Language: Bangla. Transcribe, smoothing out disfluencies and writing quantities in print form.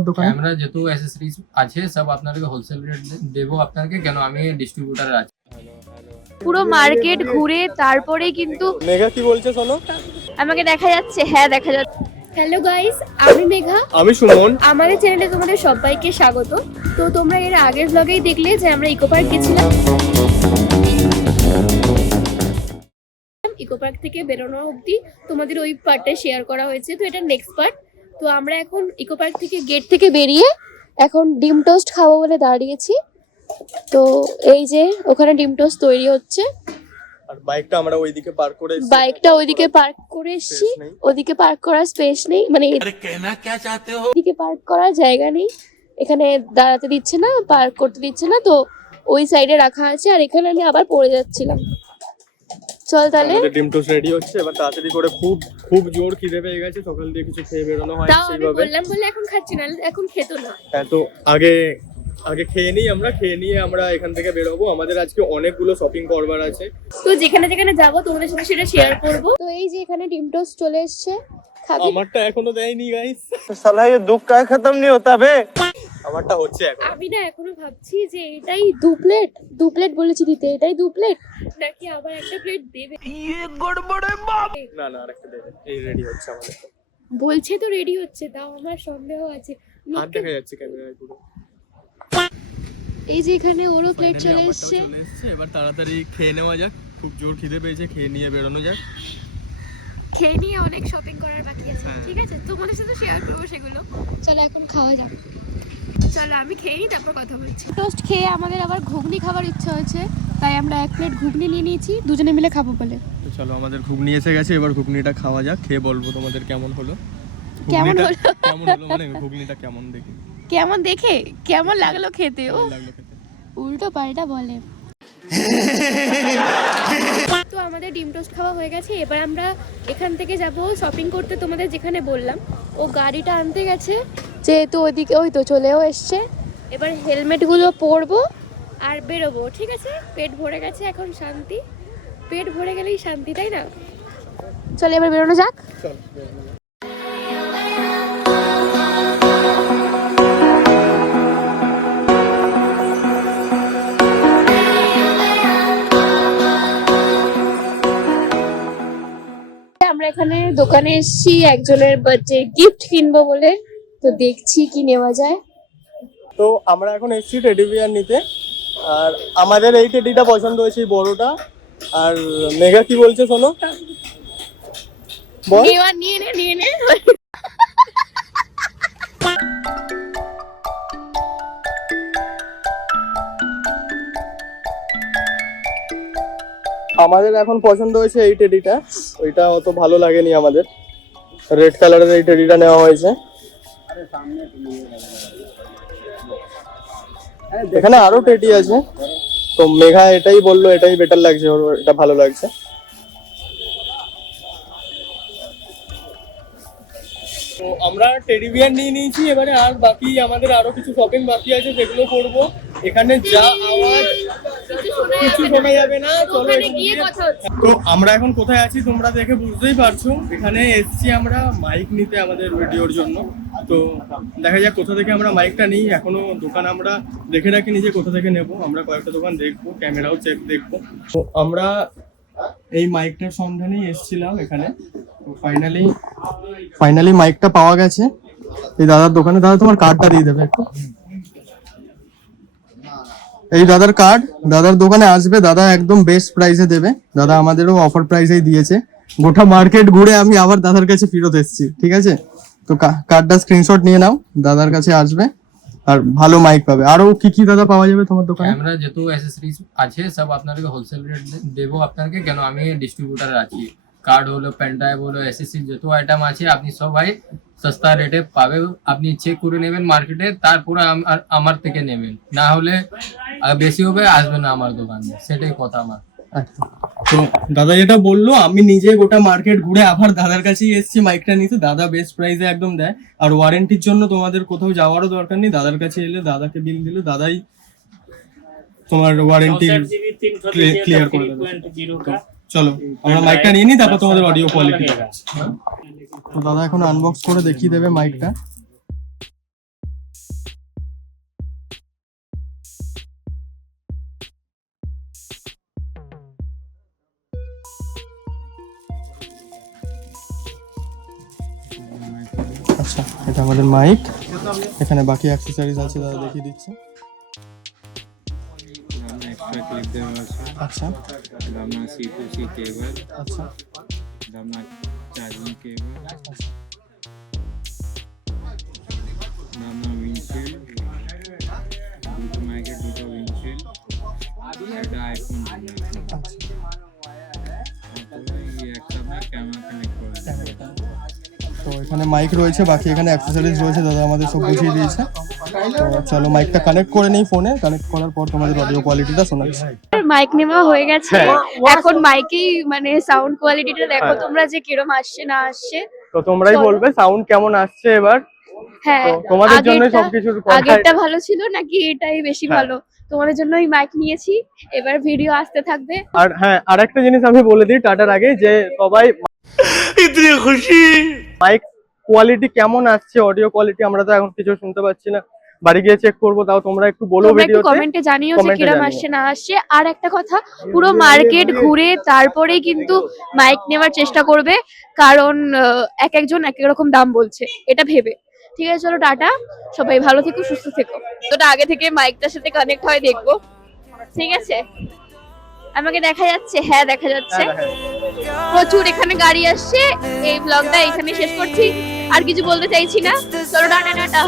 তোমার দোকানে? ক্যামেরা যেহেতু অ্যাসেসরিজ আছে সব আপনাদেরকে হোলসেল রেট দেবো আপনাদেরকে, কেন আমি ডিস্ট্রিবিউটার আছি। পুরো মার্কেট ঘুরে তারপরে কিন্তু মেঘা কি বলছে শোনো। আমাকে দেখা যাচ্ছে, হ্যাঁ দেখা যাচ্ছে। হ্যালো গাইস, আমি মেঘা, আমি সুমন। আমাদের চ্যানেলে তোমাদের সবাইকে স্বাগত। তো তোমরা এর আগের ব্লগেই দেখলে যে আমরা ইকো পার্ক গেছিলাম। ইকো পার্ক থেকে বেরোনো অবধি তোমাদের ওই পার্টটা শেয়ার করা হয়েছে, তো এটা নেক্সট পার্ট। তো আমরা এখন ইকো পার্ক থেকে গেট থেকে বেরিয়ে এখন ডিম টোস্ট খাবো বলে দাঁড়িয়েছি। তো এই যে ওখানে ডিম টোস্ট তৈরি হচ্ছে, আর বাইকটা আমরা ওইদিকে পার্ক করে এসেছি। বাইকটা ওইদিকে পার্ক করে এসেছি, ওদিকে পার্ক করার স্পেস নেই, মানে এদিকে পার্ক করার জায়গা নেই, এখানে দাঁড়াতে দিচ্ছে না, পার্ক করতে দিচ্ছে না, তো ওই সাইডে রাখা আছে। আর এখানে আমি আবার পড়ে যাচ্ছিলাম। চল তাহলে, আমাদের ডিম টোস্ট রেডি হচ্ছে, এবার তাড়াতাড়ি করে। খুব জোর খিদে পেয়ে গেছে, সকাল দিয়ে কিছু খেয়ে বেরোনো হয় তাও আমি সেইভাবে। বললাম বলে এখন খাচ্ছি না, এখন খেতো না। হ্যাঁ, তো আগে খেয়ে নিয়ে আমরা এখান থেকে বেরোবো। আমাদের আজকে অনেকগুলো শপিং করবার আছে, তো যেখানে যেখানে যাবো তোমাদের সাথে সেটা শেয়ার করব। তো এই যে এখানে ডিম টোস্ট চলে এসেছে, খাবি? আমারটা এখনো দেয়নি গাইস। সালা ये दुख का खत्म नहीं होता बे। আমারটা হচ্ছে এখন। আমি না এখনো ভাবছি যে এটাই দু প্লেট বলেছি দিতে, এটাই 2 প্লেট নাকি আবার একটা প্লেট দেবে। না আরেকটা দেবে। এই রেডি হচ্ছে আমাদের। বলছে তো রেডি হচ্ছে, তাও আমার সন্দেহ আছে। হাত দেখা যাচ্ছে ক্যামেরায় পুরো। এই যে এখানে ওরও প্লেট চলে এসেছে। এবার তাড়াতাড়ি খেয়ে নেওয়া যাক, খুব জোর খিদে পেয়েছে, খেয়ে নিয়ে বেরোনো যাক। খেয়ে নিয়ে অনেক শপিং করার বাকি আছে, ঠিক আছে? তোমাদের সাথে শেয়ার করবো সেগুলো। চলো এখন খাওয়া যাক। চলো আমি খেয়ে নিই, তারপর কথা বলছি। টোস্ট খেয়ে আমাদের আবার ঘুগনি খাবার ইচ্ছা হয়েছে, তাই আমরা 1 প্লেট ঘুগনি নিয়ে নিয়েছি, দুজনে মিলে খাবো বলে। তো চলো, আমাদের ঘুগনি এসে গেছে, এবার ঘুগনিটা খাওয়া যাক, খেয়ে বলবো তোমাদের কেমন হলো। কেমন হলো মানে ঘুগনিটা কেমন দেখে, কেমন লাগলো খেতে? ও লাগলো খেতে। উল্টো পাল্টা বলে। তো আমাদের ডিম টোস্ট খাওয়া হয়ে গেছে, এবার আমরা এখান থেকে যাব শপিং করতে, তোমাদের যেখানে বললাম। ও গাড়িটা আনতে গেছে, যেহেতু ওইদিকে ওই তো চলেও এসছে। এবার হেলমেটগুলো পরবো আর বেরোবো, ঠিক আছে? পেট ভরে গেছে, এখন শান্তি। পেট ভরে গেলেই শান্তি, তাই না? চলে এবার বেরোনো যাক। চল। আমরা এখানে দোকানে এসেছি একজনের বার্থডে গিফট কিনবো বলে, তো দেখছি কি নেওয়া যায়। তো আমরা এখন এসেছি টেডি বিয়ার নিতে, আর আমাদের এই টেডিটা পছন্দ হয়েছে, বড়টা। আর মেঘা কি বলছে শোনো, বল। নিয়ে নে। আমাদের এখন পছন্দ হয়েছে এই টেডিটা, ওইটা অত ভালো লাগেনি আমাদের। রেড কালারের এই টেডিটা নেওয়া হয়েছে। এখানে আরো টেডি আছে, তো মেঘা এটাই বললো, এটাই বেটার লাগছে ওর, এটা ভালো লাগছে। তো আমরা টেডি বিয়ার নিয়ে নিয়েছি, এবারে আর বাকি আমাদের আরো কিছু শপিং বাকি আছে, সেগুলো করবো। এখানে যা আওয়াজ কিছু শোনা যাবে না, চলো গিয়ে কথা হচ্ছে। তো আমরা এখন কোথায় আছি তোমরা দেখে বুঝতেই পারছো। এখানে এসছি আমরা মাইক নিতে আমাদের ভিডিওর জন্য। তো দেখা যাক কোথা থেকে আমরা মাইকটা নিই, এখনো দোকান আমরা দেখে রাখিনি যে কোথা থেকে নেব। আমরা কয়েকটা দোকান দেখবো, ক্যামেরাও দেখবো। তো আমরা এই মাইকটার সন্ধানেই এসছিলাম এখানে। তো ফাইনালি মাইকটা পাওয়া গেছে এই দাদার দোকানে। দাদা তোমার কার্ডটা দিয়ে দেবে একটু। এই দাদার কার্ড, দাদার দোকানে আসবে, দাদা একদম বেস্ট প্রাইসে দেবে। দাদা আমাদেরও অফার প্রাইসেই দিয়েছে। গোটা মার্কেট ঘুরে আমি আবার দাদার কাছে ফেরত এসেছি, ঠিক আছে? তো কার্ডটা স্ক্রিনশট নিয়ে নাও, দাদার কাছে আসবে আর ভালো মাইক পাবে। আরো কি দাদা পাওয়া যাবে তোমার দোকানে? ক্যামেরা যেহেতু অ্যাসেসরিজ আছে সব আপনাদেরকে হোলসেল রেট দেবো আপনাদেরকে, কেন আমি ডিস্ট্রিবিউটার আছি। কার্ড হলো, পেন ড্রাইভ হলো, এসএসসি যত আইটেম আছে আপনি সবাই সস্তা রেটে পাবে। আপনি চেক করে নেবেন মার্কেটে, তারপরে আমার থেকে নেবেন, না হলে বেশি হবে আসবে না আমার দোকানে, সেটাই কথা আমার। তো দাদা যেটা বললো, আমি নিজে গোটা মার্কেট ঘুরে আবার দাদার কাছেই এসেছি মাইকটা নিতে। দাদা বেস্ট প্রাইসে একদম দেয়, আর ওয়ারেন্টির জন্য তোমাদের কোথাও যাওয়ারও দরকার নেই। দাদার কাছে এলে দাদাকে বিল দিলে দাদাই তোমার ওয়ারেন্টি ক্লিয়ার করে দেবে। চলো আমরা মাইকটা নিয়ে নিই, তারপর তোমাদের অডিও কোয়ালিটি। তো দাদা এখন আনবক্স করে দেখিয়ে দেবে মাইকটা। আচ্ছা, এটা আমাদের মাইক। এখানে বাকি অ্যাক্সেসরিজ আছে, দাদা দেখিয়ে দিচ্ছে। एक्स्ट्रा क्लिप देवा আছে, আচ্ছা আপনার C2C কেবল, আচ্ছা আপনার চার্জিং কেবল, আপনার উইন্ডশিল্ড, দুটো মাইকের দুটো উইন্ডশিল্ড, এটা আইফোন একটা আপনার ক্যামেরা কানেক্ট করে দেবে। তো এখানে মাইক রয়েছে, বাকি এখানে অ্যাক্সেসরিজ রয়েছে, দাদা আমাদের সব বুঝিয়ে দিয়েছে। তো চলো মাইকটা কানেক্ট করে নিই ফোনে, কানেক্ট করার পর তোমাদের অডিও কোয়ালিটিটা শোনাচ্ছি। মাইক নেওয়া হয়ে গেছে, হ্যাঁ। এখন মাইকেই মানে সাউন্ড কোয়ালিটিটা দেখো তোমরা যে কিরম আসছে না আসছে। তো তোমরাই চলো। বলবে সাউন্ড কেমন আসছে এবার। হ্যাঁ, তো তোমাদের জন্য আগেরটা- সবকিছুর কথা। আগেরটা ভালো ছিল নাকি এটাই বেশি হ্যাঁ। ভালো? তোমাদের জন্যই মাইক নিয়েছি, এবার ভিডিও আসতে থাকবে। আর হ্যাঁ, আরেকটা জিনিস আমি বলে দিই টাটার আগে, যে সবাই ইতনি খুশি মাইক কোয়ালিটি কেমন আসছে, অডিও কোয়ালিটি আমরা তো এখন কিছু শুনতে পাচ্ছি না, বাড়ি গিয়ে চেক করবো। তাও তোমরা একটু বলো তোমরা একটু ভিডিওতে। কমেন্টে জানিও যে কমেন্টে কিরম জানিও। আসছে না আসছে। আর একটা কথা, পুরো মার্কেট ঘুরে তারপরেই কিন্তু মাইক নেওয়ার চেষ্টা করবে, কারণ এক একজন এক এক রকম দাম বলছে, এটা ভেবে। ঠিক আছে, চলো টাটা, সবাই ভালো থেকো, সুস্থ থেকো। তোটা আগে থেকে মাইকটার সাথে কানেক্ট হয় দেখবো, ঠিক আছে? আমাকে দেখা যাচ্ছে? হ্যাঁ দেখা যাচ্ছে। প্রচুর এখানে গাড়ি আসছে। এই ব্লগটা এখানে শেষ করছি, আর কিছু বলতে চাইছি না। চলো টাটা টাটা।